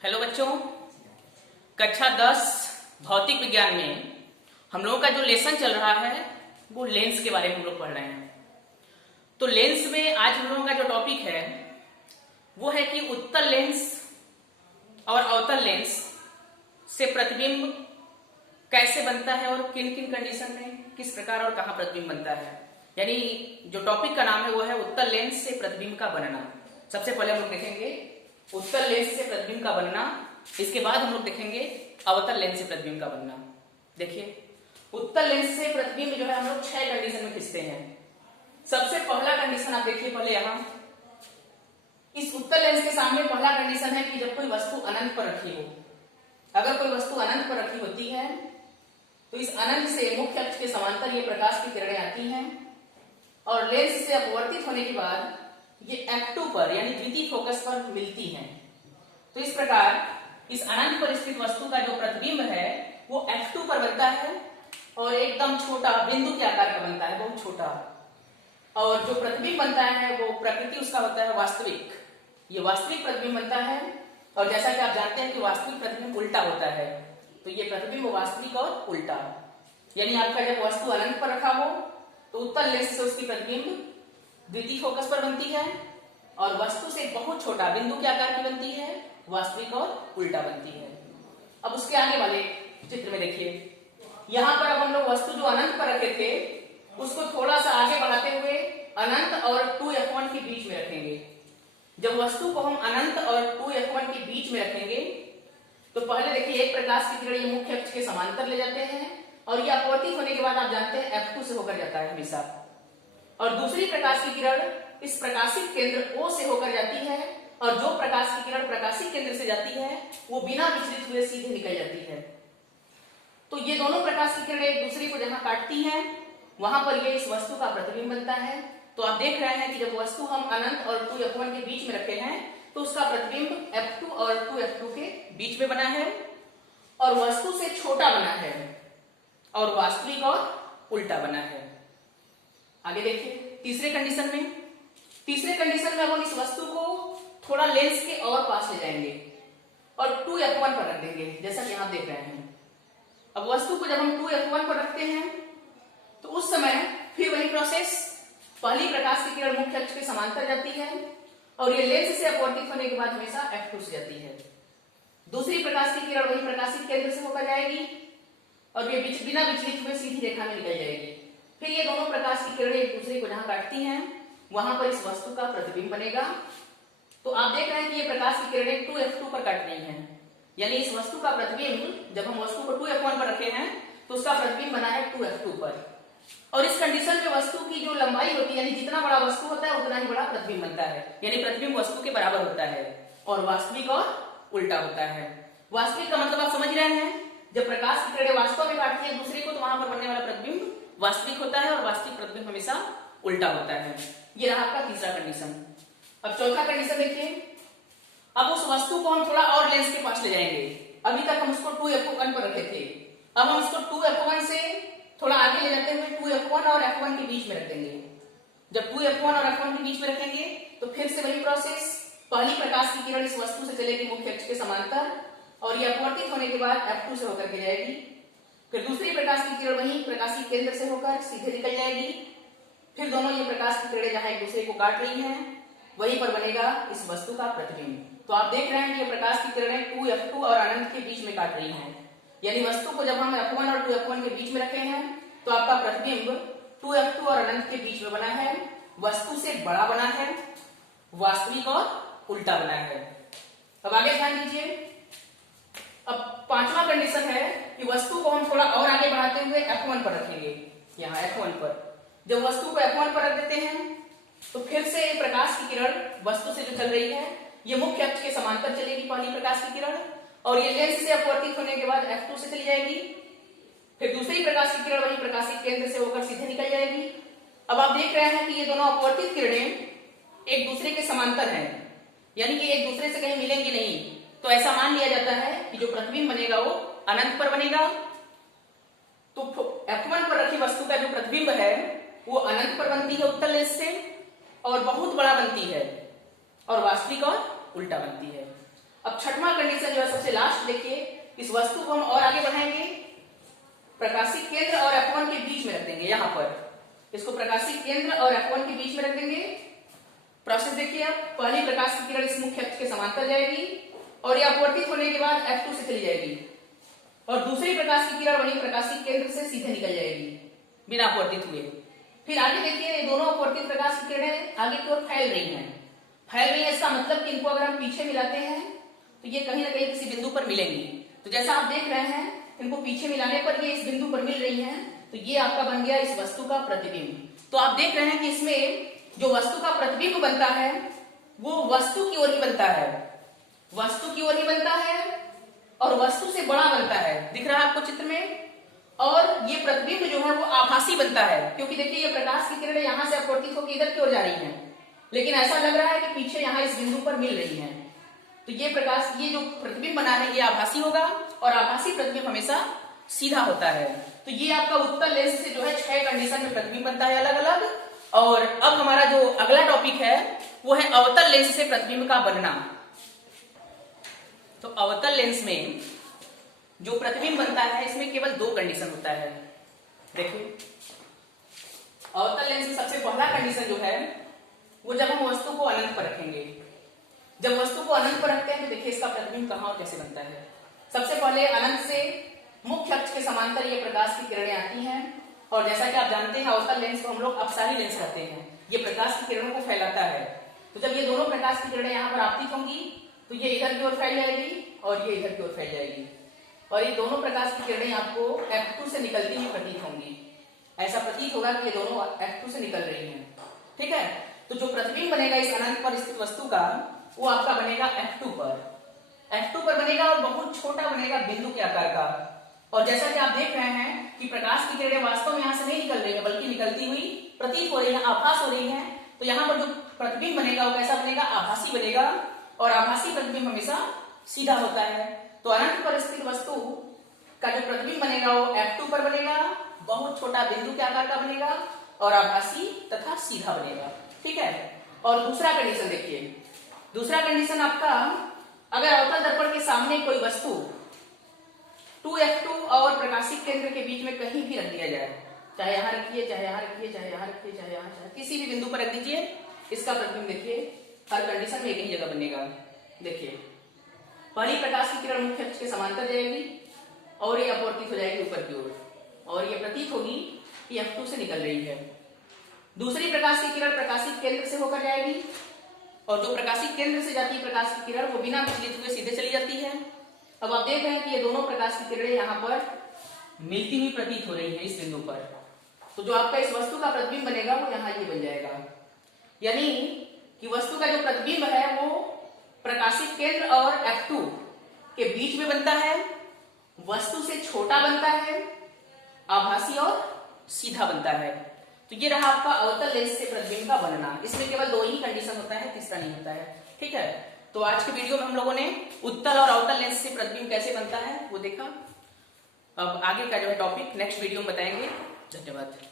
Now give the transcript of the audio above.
Hello बच्चों, कक्षा 10 भौतिक विज्ञान में हम लोगों का जो लेसन चल रहा है वो लेंस के बारे में हम लोग पढ़ रहे हैं। तो लेंस में आज हम लोगों का जो टॉपिक है वो है कि उत्तल लेंस और अवतल लेंस से प्रतिबिंब कैसे बनता है और किन किन कंडीशन में किस प्रकार और कहाँ प्रतिबिंब बनता है। यानी जो टॉपिक का नाम है वो है उत्तल लेंस से प्रतिबिंब का बनना। सबसे पहले हम लोग देखेंगे उत्तल लेंस से प्रतिबिंब का बनना, इसके बाद हम लोग देखेंगे अवतल लेंस से प्रतिबिंब का बनना। देखिए, उत्तल लेंस से प्रतिबिंब जो है हम लोग 6 कंडीशन में खींचते हैं। सबसे पहला कंडीशन आप देखिए पहले यहाँ इस उत्तल लेंस के सामने पहला कंडीशन है कि जब कोई वस्तु अनंत पर रखी हो। अगर कोई वस्तु अनंत पर रखी होती है तो इस अनंत से मुख्य अक्ष के समांतर ये प्रकाश की किरणें आती हैं और लेंस से अपवर्तित होने के बाद ये F2 पर यानी द्वितीय फोकस पर मिलती हैं। तो इस प्रकार इस अनंत पर स्थित वस्तु का जो प्रतिबिंब है वो F2 पर बनता है और एकदम छोटा बिंदु के आकार का बनता है, बहुत छोटा। और जो प्रतिबिंब बनता है वो प्रकृति उसका होता है वास्तविक, ये वास्तविक प्रतिबिंब बनता है। और जैसा कि आप जानते हैं कि वास्तविक प्रतिबिंब उल्टा होता है, तो ये प्रतिबिंब वास्तविक और उल्टा, यानी आपका जब वस्तु अनंत पर रखा हो तो उत्तल लेंस से उसकी प्रतिबिंब द्वितीय फोकस पर बनती है और वस्तु से बहुत छोटा बिंदु के आकार की बनती है, वास्तविक और उल्टा बनती है। अब उसके आगे वाले चित्र में देखिए, यहाँ पर अब हम लोग वस्तु जो अनंत पर रखे थे उसको थोड़ा सा आगे बढ़ाते हुए अनंत और 2F1 के बीच में रखेंगे। जब वस्तु को हम अनंत और 2F1 के बीच में रखेंगे तो पहले देखिए एक प्रकाश की किरण ये मुख्य अक्ष के समांतर ले जाते हैं और ये अपवर्तित होने के बाद आप जानते हैं F2 से होकर जाता है हमेशा। और दूसरी प्रकाश की किरण इस प्रकाशित केंद्र O से होकर जाती है और जो प्रकाश की किरण प्रकाशित केंद्र से जाती है वो बिना विचलित हुए सीधे निकल जाती है। तो ये दोनों प्रकाश की किरणें एक दूसरे को जहां काटती हैं वहां पर ये इस वस्तु का प्रतिबिंब बनता है। तो आप देख रहे हैं कि जब वस्तु हम अनंत और 2F1 के बीच में रखे हैं तो उसका प्रतिबिंब F2 और 2F2 के बीच में बना है और वस्तु से छोटा बना है और वास्तविक और उल्टा बना है। आगे देखिए तीसरे कंडीशन में हम इस वस्तु को थोड़ा लेंस के और पास ले जाएंगे और 2F1 पर रख देंगे, जैसा कि आप देख रहे हैं। अब वस्तु को जब हम 2F1 पर रखते हैं तो उस समय फिर वही प्रोसेस, पहली प्रकाश की किरण मुख्य अक्ष के समांतर जाती है और ये लेंस से अपवर्तित होने के बाद हमेशा F2 से जाती है। दूसरी प्रकाश की किरण वही प्रकाशित केंद्र से होकर जाएगी और ये बिना विचलित हुए सीधी रेखा में निकल जाएगी। फिर ये दोनों प्रकाश की किरणें एक दूसरे को जहां काटती हैं वहां पर इस वस्तु का प्रतिबिंब बनेगा। तो आप देख रहे हैं कि ये प्रकाश की किरणें 2F2 पर काट रही हैं, यानी इस वस्तु का प्रतिबिंब जब हम वस्तु को 2F1 पर रखे हैं तो उसका प्रतिबिंब बना है 2F2 पर। और इस कंडीशन में वस्तु की जो लंबाई होती है, यानी जितना बड़ा वस्तु होता है उतना ही बड़ा प्रतिबिंब बनता है, यानी प्रतिबिंब वस्तु के बराबर होता है और वास्तविक और उल्टा होता है। वास्तविक का मतलब आप समझ रहे हैं, जब प्रकाश की किरणें वास्तव में काटती है दूसरे को तो वहां पर बनने वाला प्रतिबिंब वास्तविक होता है और वास्तविक प्रतिबिंब हमेशा उल्टा होता है। ये रहा आपका तीसरा कंडीशन। अब चौथा कंडीशन देखिए, अब उस वस्तु को हम थोड़ा और लेंस के पास ले जाएंगे। अभी तक हम उसको 2F1 पर रखे थे, अब हम इसको 2F1 से थोड़ा आगे ले जाते हुए 2F1 और F1 के बीच में रख देंगे। जब 2F1 और F1 के बीच में रखेंगे तो फिर से वही प्रोसेस, पहली प्रकाश की किरण इस वस्तु से चलेगी मुख्य अक्ष के समांतर और ये अपवर्तित होने के बाद F2 से होकर के जाएगी। फिर दूसरी प्रकाश की किरण वही प्रकाशित केंद्र से होकर सीधे निकल जाएगी। फिर दोनों ये प्रकाश की किरणें जहां एक दूसरे को काट रही हैं वहीं पर बनेगा इस वस्तु का प्रतिबिंब। तो आप देख रहे हैं कि ये प्रकाश की किरणें 2F2 और अनंत के बीच में काट रही हैं, यानी वस्तु को जब हम F1 और 2F1 के बीच में रखे हैं तो आपका प्रतिबिंब 2F2 और अनंत के बीच में बना है, वस्तु से बड़ा बना है, वास्तविक और उल्टा बना है। अब आगे ध्यान दीजिए, अब पांचवा कंडीशन है कि वस्तु को हम थोड़ा और आगे बढ़ाते हुए F1 पर रखेंगे। यहाँ F1 पर जब वस्तु को F1 पर रख देते हैं तो फिर से प्रकाश की किरण वस्तु से जो चल रही है ये मुख्य अक्ष के समांतर चलेगी पहली प्रकाश की किरण और ये लेंस से अपवर्तित होने के बाद F2 से चली जाएगी। फिर दूसरी प्रकाश की किरण वही प्रकाशित केंद्र से होकर सीधे निकल जाएगी। अब आप देख रहे हैं कि ये दोनों अपवर्तित किरणें एक दूसरे के समांतर हैं, यानी कि एक दूसरे से कहीं मिलेंगी नहीं। तो ऐसा मान लिया जाता है कि जो प्रतिबिंब बनेगा वो अनंत पर बनेगा। तो F1 पर रखी वस्तु का जो प्रतिबिंब है वो अनंत पर बनती है उत्तल लेंस से और बहुत बड़ा बनती है और वास्तविक और उल्टा बनती है। अब छठवां कंडीशन जो है सबसे लास्ट देखिए, इस वस्तु को हम और आगे बढ़ाएंगे, प्रकाशिक केंद्र और F1 के बीच में रख देंगे। यहां पर इसको प्रकाशिक केंद्र और F1 के बीच में रख देंगे। प्रोसेस देखिए, आप पहली प्रकाश की किरण इस मुख्य अक्ष के समांतर जाएगी और यह अपवर्तित होने के बाद F2 से चली जाएगी और दूसरी प्रकाश की किरण वही प्रकाशिक केंद्र से सीधे निकल जाएगी बिना अपवर्तित हुए। फिर आगे देखिए, ये दोनों अपवर्तित प्रकाश की किरणें आगे की ओर फैल रही हैं। फैल रही है इसका मतलब कि इनको अगर हम पीछे मिलाते हैं तो ये कहीं ना कहीं किसी बिंदु पर मिलेंगी। तो जैसा आप देख रहे हैं, इनको पीछे मिलाने पर ये इस बिंदु पर मिल रही हैं, तो ये आपका बन गया इस वस्तु का प्रतिबिंब। तो आप देख रहे हैं कि इसमें जो वस्तु का प्रतिबिंब बनता है वो वस्तु की ओर ही बनता है, वस्तु की ओर ही बनता है और वस्तु से बड़ा बनता है। दिख रहा है आपको चित्र में? और ये प्रतिबिंब जो है वो आभासी बनता है, क्योंकि देखिए ये प्रकाश की किरणें यहां से अपवर्तित होकर इधर की ओर जा रही हैं, लेकिन ऐसा लग रहा है कि पीछे यहां इस बिंदु पर मिल रही हैं। तो ये प्रकाश, ये जो प्रतिबिंब बना है ये आभासी होगा और आभासी प्रतिबिंब हमेशा सीधा होता है। तो ये आपका उत्तल लेंस से जो है 6 कंडीशन में प्रतिबिंब बनता है अलग अलग। और अब हमारा जो अगला टॉपिक है वो है अवतल लेंस से प्रतिबिंब का बनना। तो अवतल लेंस में जो प्रतिबिंब बनता है इसमें केवल 2 कंडीशन होता है। देखिए, अवतल लेंस में सबसे पहला कंडीशन जो है वो जब हम वस्तु को अनंत पर रखेंगे। जब वस्तु को अनंत पर रखते हैं तो देखिए इसका प्रतिबिंब कहां और कैसे बनता है। सबसे पहले अनंत से मुख्य अक्ष के समांतर ये प्रकाश की किरणें आती हैं और जैसा कि आप जानते हैं अवतल लेंस को हम लोग अपसारी लेंस कहते हैं। ये प्रकाश की किरणों को फैलाता है। तो जब ये दोनों प्रकाश की किरणें यहाँ पर आपतित होंगी तो ये इधर की ओर फैल जाएगी और ये इधर की ओर फैल जाएगी और ये दोनों प्रकाश की किरणें आपको F2 से निकलती हुई प्रतीत होंगी। ऐसा प्रतीत होगा कि ये दोनों F2 से निकल रही हैं। ठीक है, तो जो प्रतिबिंब बनेगा इस अनंत पर स्थित वस्तु का वो आपका बनेगा F2 पर। F2 पर बनेगा और बहुत छोटा बनेगा बिंदु के आकार का। और जैसा कि आप देख रहे हैं कि प्रकाश की किरणें वास्तव में यहाँ से नहीं निकल रही है बल्कि निकलती हुई प्रतीत हो रही है, आभास हो रही है। तो यहाँ पर जो प्रतिबिंब बनेगा वो कैसा बनेगा? आभासी बनेगा और आभासी प्रतिबिंब हमेशा सीधा होता है। तो अनंत पर स्थित वस्तु का जो प्रतिबिंब बनेगा वो F2 पर बनेगा, बहुत छोटा बिंदु के आकार का बनेगा और आभासी तथा सीधा बनेगा। ठीक है, और दूसरा कंडीशन देखिए, दूसरा कंडीशन आपका, अगर अवतल दर्पण के सामने कोई वस्तु 2F2 और प्रकाशिक केंद्र के बीच में कहीं भी रख दिया जाए, चाहे यहां रखिए, चाहे यहां रखिए, चाहे यहां रखिए, चाहे यहां, चाहे किसी भी बिंदु पर रख दीजिए, इसका प्रतिबिंब देखिए हर कंडीशन में एक ही जगह बनेगा। देखिए, पहली प्रकाश की किरण मुख्य अक्ष के समांतर जाएगी और ये अपवर्तित हो जाएगी ऊपर की ओर और ये प्रतीत होगी कि F2 से निकल रही है। दूसरी प्रकाश की किरण प्रकाशिक केंद्र से होकर जाएगी और जो प्रकाशिक केंद्र से जाती है प्रकाश की किरण वो बिना विचलित हुए सीधे चली जाती है। अब आप देख रहे हैं कि ये दोनों प्रकाश की किरणें यहाँ पर मिलती हुई प्रतीत हो रही है इस बिंदु पर। तो जो आपका इस वस्तु का प्रतिबिंब बनेगा वो यहाँ ये बन जाएगा, यानी कि वस्तु का जो प्रतिबिंब है वो प्रकाशिक केंद्र और F2 के बीच में बनता है, वस्तु से छोटा बनता है, आभासी और सीधा बनता है। तो ये रहा आपका अवतल लेंस से प्रतिबिंब का बनना। इसमें केवल 2 ही कंडीशन होता है, तीसरा नहीं होता है। ठीक है, तो आज के वीडियो में हम लोगों ने उत्तल और अवतल लेंस से प्रतिबिंब कैसे बनता है वो देखा। अब आगे का जो है टॉपिक नेक्स्ट वीडियो में बताएंगे। धन्यवाद।